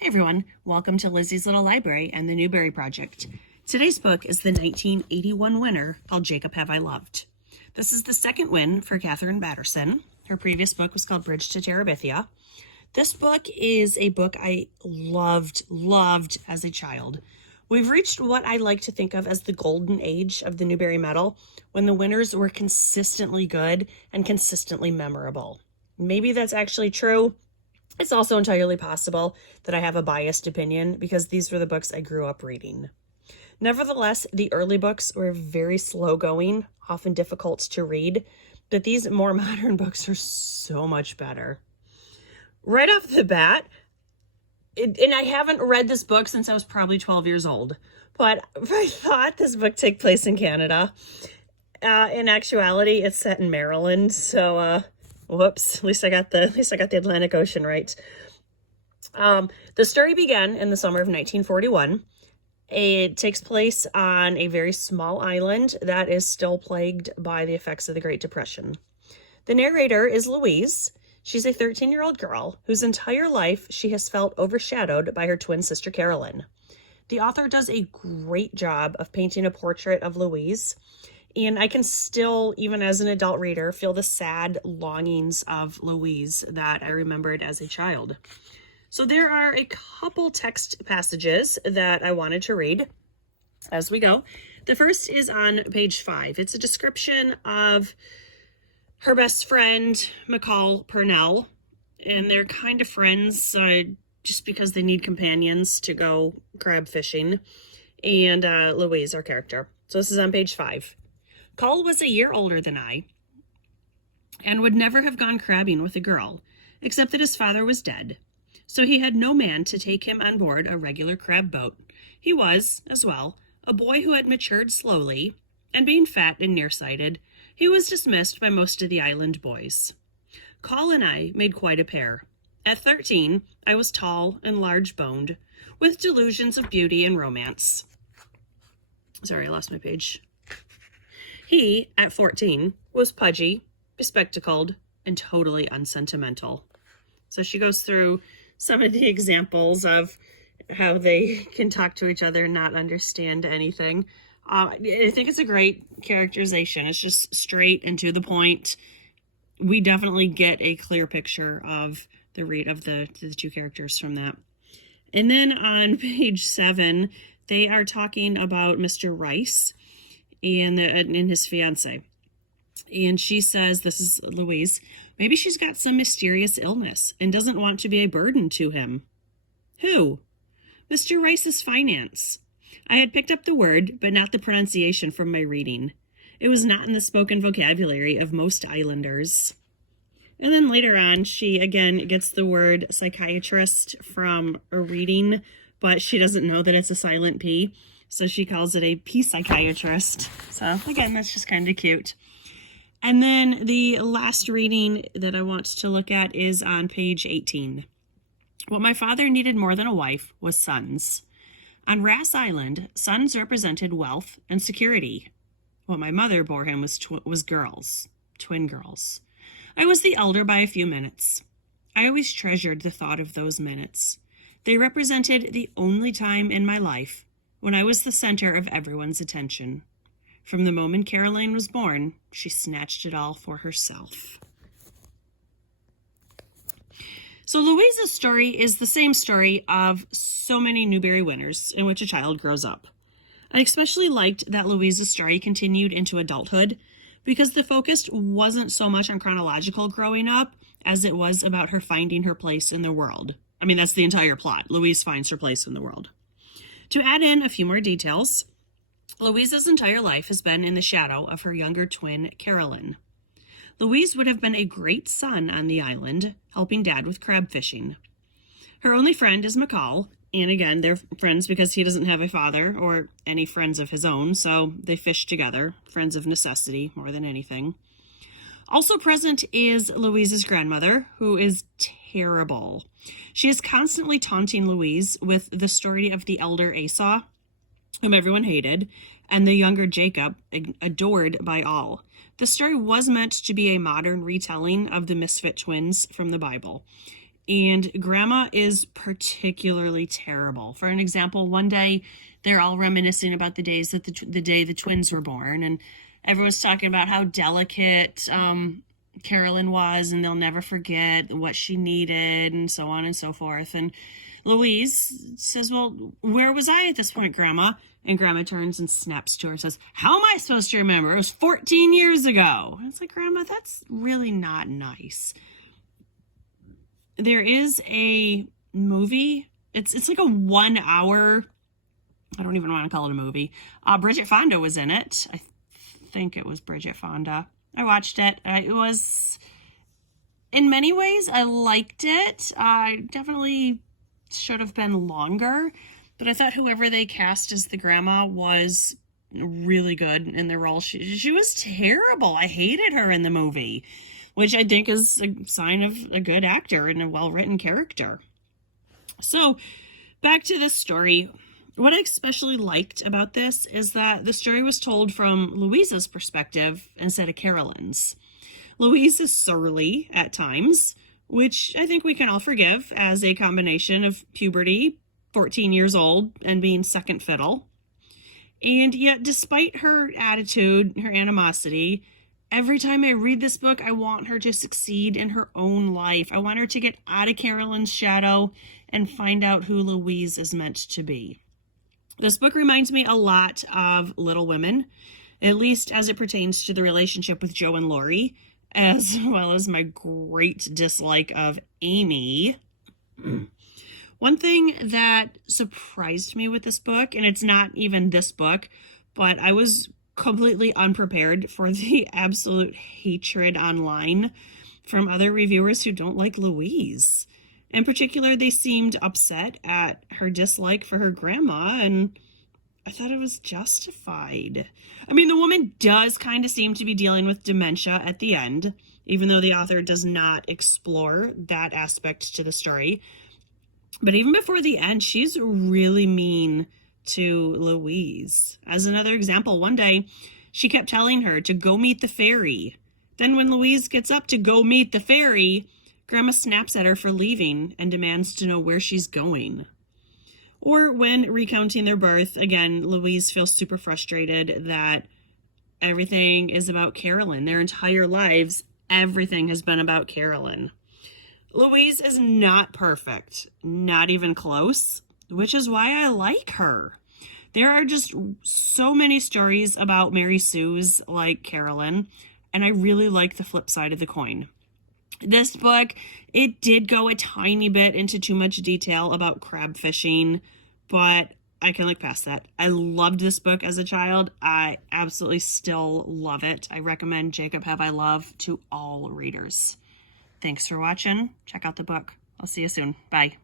Hey everyone, welcome to Lizzie's Little Library and the Newbery Project. Today's book is the 1981 winner called Jacob Have I Loved. This is the second win for Katherine Paterson. Her previous book was called Bridge to Terabithia. This book is a book I loved as a child. We've reached what I like to think of as the golden age of the Newbery Medal, when the winners were consistently good and consistently memorable. Maybe that's actually true. It's also entirely possible that I have a biased opinion because these were the books I grew up reading. Nevertheless, the early books were very slow going, often difficult to read, but these more modern books are so much better. Right off the bat, and I haven't read this book since I was probably 12 years old, but I thought this book took place in Canada. In actuality, it's set in Maryland, so whoops, at least I got the Atlantic Ocean right. The story began in the summer of 1941. It takes place on a very small island that is still plagued by the effects of the Great Depression. The narrator is Louise. She's a 13-year-old girl whose entire life she has felt overshadowed by her twin sister Carolyn. The author does a great job of painting a portrait of Louise, and I can still, even as an adult reader, feel the sad longings of Louise that I remembered as a child. So there are a couple text passages that I wanted to read as we go. The first is on page 5. It's a description of her best friend, McCall Purnell, and they're kind of friends just because they need companions to go crab fishing, and Louise, our character. So this is on page 5. Cole was a year older than I and would never have gone crabbing with a girl, except that his father was dead, so he had no man to take him on board a regular crab boat. He was, as well, a boy who had matured slowly, and being fat and nearsighted, he was dismissed by most of the island boys. Cole and I made quite a pair. At 13, I was tall and large-boned, with delusions of beauty and romance. Sorry, I lost my page. He, at 14, was pudgy, bespectacled, and totally unsentimental. So she goes through some of the examples of how they can talk to each other and not understand anything. I think it's a great characterization. It's just straight and to the point. We definitely get a clear picture of the two characters from that. And then on page 7, they are talking about Mr. Rice and his fiance. And she says, this is Louise, maybe she's got some mysterious illness and doesn't want to be a burden to him. Who? Mr. Rice's finance. I had picked up the word, but not the pronunciation from my reading. It was not in the spoken vocabulary of most islanders. And then later on, she again gets the word psychiatrist from a reading, but she doesn't know that it's a silent P. So she calls it a P psychiatrist. So again, that's just kind of cute. And then the last reading that I want to look at is on page 18. What my father needed more than a wife was sons. On Rass Island, sons represented wealth and security. What my mother bore him was girls, twin girls. I was the elder by a few minutes. I always treasured the thought of those minutes. They represented the only time in my life when I was the center of everyone's attention. From the moment Caroline was born, she snatched it all for herself. So Louise's story is the same story of so many Newbery winners in which a child grows up. I especially liked that Louise's story continued into adulthood because the focus wasn't so much on chronological growing up as it was about her finding her place in the world. I mean, that's the entire plot. Louise finds her place in the world. To add in a few more details, Louise's entire life has been in the shadow of her younger twin, Carolyn. Louise would have been a great son on the island, helping Dad with crab fishing. Her only friend is McCall, and again, they're friends because he doesn't have a father or any friends of his own, so they fish together, friends of necessity more than anything. Also present is Louise's grandmother, who is terrible. She is constantly taunting Louise with the story of the elder Esau, whom everyone hated, and the younger Jacob, adored by all. The story was meant to be a modern retelling of the misfit twins from the Bible, And Grandma is particularly terrible. For an example, one day they're all reminiscing about the days that the day the twins were born, and everyone's talking about how delicate Carolyn was, and they'll never forget what she needed, and so on and so forth. And Louise says, well, where was I at this point, Grandma? And Grandma turns and snaps to her and says, how am I supposed to remember? It was 14 years ago. And it's like, Grandma, that's really not nice. There is a movie. It's like a 1 hour, I don't even want to call it a movie. Bridget Fonda was in it. I think it was Bridget Fonda. I watched it. It was, in many ways, I liked it. I definitely should have been longer, but I thought whoever they cast as the grandma was really good in their role. She was terrible. I hated her in the movie, which I think is a sign of a good actor and a well-written character. So back to this story. What I especially liked about this is that the story was told from Louisa's perspective instead of Carolyn's. Louise is surly at times, which I think we can all forgive as a combination of puberty, 14 years old, and being second fiddle. And yet, despite her attitude, her animosity, every time I read this book, I want her to succeed in her own life. I want her to get out of Carolyn's shadow and find out who Louise is meant to be. This book reminds me a lot of Little Women, at least as it pertains to the relationship with Jo and Laurie, as well as my great dislike of Amy. One thing that surprised me with this book, and it's not even this book, but I was completely unprepared for the absolute hatred online from other reviewers who don't like Louise. In particular, they seemed upset at her dislike for her grandma, and I thought it was justified. I mean, the woman does kind of seem to be dealing with dementia at the end, even though the author does not explore that aspect to the story. But even before the end, she's really mean to Louise. As another example, one day she kept telling her to go meet the fairy. Then when Louise gets up to go meet the fairy, Grandma snaps at her for leaving and demands to know where she's going. Or when recounting their birth, again, Louise feels super frustrated that everything is about Carolyn. Their entire lives, everything has been about Carolyn. Louise is not perfect, not even close, which is why I like her. There are just so many stories about Mary Sue's like Carolyn, and I really like the flip side of the coin. This book, it did go a tiny bit into too much detail about crab fishing, but I can look past that. I loved this book as a child. I absolutely still love it. I recommend Jacob Have I Love to all readers. Thanks for watching. Check out the book. I'll see you soon. Bye.